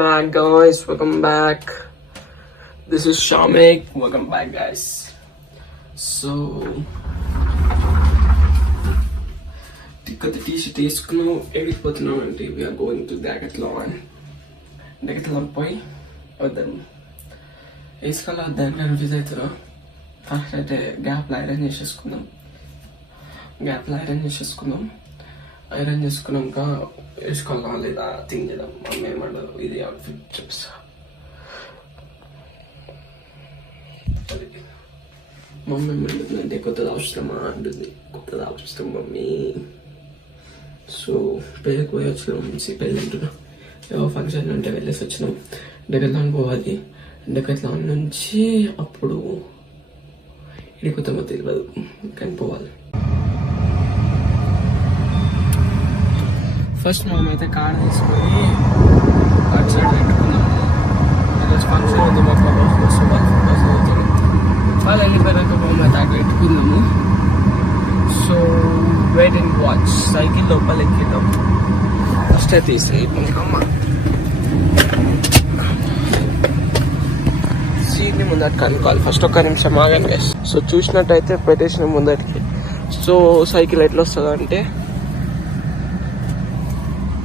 back guys, welcome back. This is Shamik, welcome back guys. So t-shirt వేసుకున్నాం ఎడిపోతున్నాం అంటే we are going to Decathlon పోయి వద్దాం వేసుకోవాలి వద్దాం కన్ఫ్యూజ్ అవుతున్నాం. ఫస్ట్ అయితే గ్యాప్లో ఐరన్ చేసుకున్నాక వేసుకోవాలా లేదా థింక్ చేద్దాం. మమ్మీ ఏమంటారు ఇది అవుట్ఫిట్ చూపిస్తా. మమ్మీ ఏమంటుందంటే కొత్తది అవసరమా అంటుంది. కొత్తది అవసరం మమ్మీ. సో పెళ్ళికి పోయి వచ్చినాం. పెళ్ళి అంటున్నాం ఏవో ఫంక్షన్ అంటే వెళ్ళేసి వచ్చినాం. డెకత్లాన్ పోవాలి. డెకత్లాన్ నుంచి అప్పుడు ఇడిపోతామో తెలియదు కానీ పోవాలి. ఫస్ట్ మేమైతే కార్ తీసుకొని అటు సైడ్ పెట్టుకున్నాము. ఫంక్షన్ ఉంది మా బస్ వాళ్ళు వెళ్ళిపోయాక మేమైతే అక్కడ పెట్టుకున్నాము. So wait and watch. Cycle లోపల ఎక్కిద్దాం. ఫస్ట్ అయితే తీసేయమ్మ సీట్ని ముందటి కనుక్కోవాలి. ఫస్ట్ ఒక్క నిమిషం ఆగండి గైస్. సో చూసినట్టయితే పెట్టేసిన ముందటికి. సో సైకిల్ ఎట్లా వస్తుంది అంటే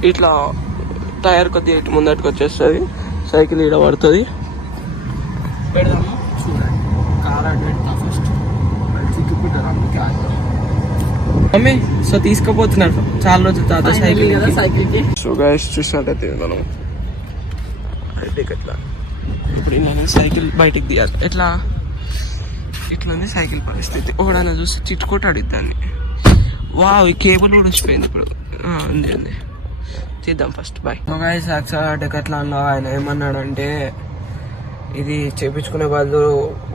ఇట్లా టైర్ కొద్దిగా ఇటు ముందటికి వచ్చేస్తుంది. సైకిల్ ఈడ పడుతుంది. పెడదాము చూడండి. కార్ అటు పెడతా ఫస్ట్ చిక్కుకుంటారు అందుకే మమ్మీ. సో తీసుకుపోతున్నారు చాలా రోజులు తాత సైకిల్. సో గైస్ చూసినట్టయితే మనం ఎట్లా ఇప్పుడు నేను సైకిల్ బయటికి తీయాలి. ఎట్లా ఉంది సైకిల్ పరిస్థితి. ఒకడన్నా చూసి చిట్టుకుంటాడు దాన్ని. వావ్ ఈ కేబుల్ కూడా వచ్చిపోయింది ఇప్పుడు. ఉంది తీద్దాం ఫస్ట్. బాయ్. గైస్ యాక్చువల్గా డెకత్లాన్లో ఆయన ఏమన్నాడంటే ఇది చేపించుకునే వాళ్ళు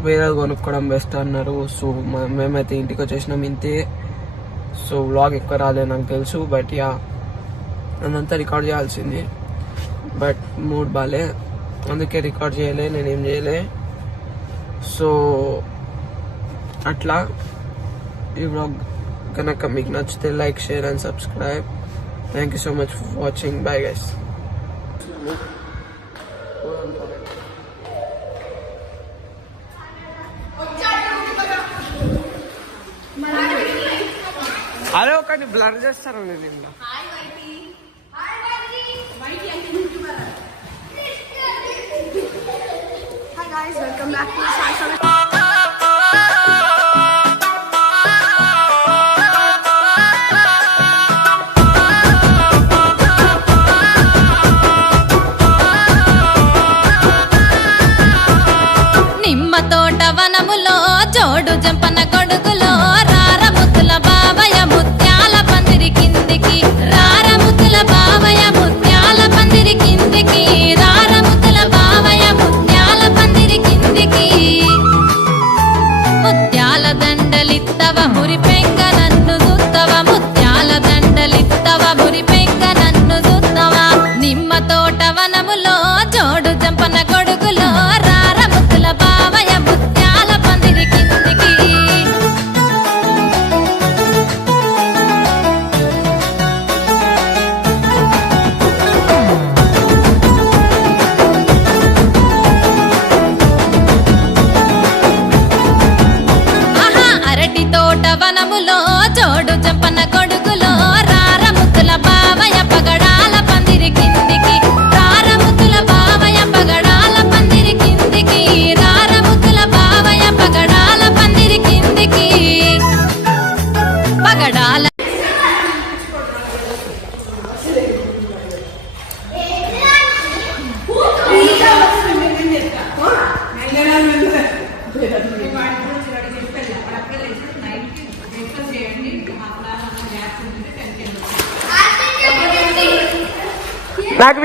వేరే కొనుక్కోవడం బెస్ట్ అన్నారు. సో మేమైతే ఇంటికి వచ్చేసినాం ఇంతే. సో వ్లాగ్ ఎక్కువ రాలేదు నాకు తెలుసు. బట్ యా అదంతా రికార్డ్ చేయాల్సింది. బట్ మూడ్ బాలే అందుకే రికార్డ్ చేయలే. నేనేం చేయలే. సో అట్లా ఈ వ్లాగ్ కనుక మీకు నచ్చితే like, share and subscribe. Thank you so much for watching. Bye guys. Hello ఒకటి బ్లర్ చేస్తారా నేను నిన్న. Hi guys, welcome back to Sai. జోడు జంపన గొడుగులో రార ముద్దుల బావయ్య ముత్యాల పందిరి కిందికి. రార ముద్దుల బావయ్య ముత్యాల పందిరి కిందికి. రార ముద్దుల బావయ్య ముత్యాల పందిరి కిందికి. ముత్యాల దండలిత్తవ మురి పెంగ నన్ను చూత్తవ. ముత్యాల దండలిత్తవ మురి పెంగ నన్ను చూత్తవ. నిమ్మ తోట వనములో జోడు జంపన గొడుగులో రార ముద్దుల బావయ్య ముత్యాల పందిరి కిందికి. ఆహా అరటి తోట వనములో జోడు జంపన గొడుగులో రార ముద్దుల బావయ్య పగడాల పందిరి కిందికి. రార ముద్దుల బావయ్య పగడాల పందిరి కిందికి. రార ముద్దుల బావయ్య పగడాల పందిరి కిందికి. పగడాల నాకు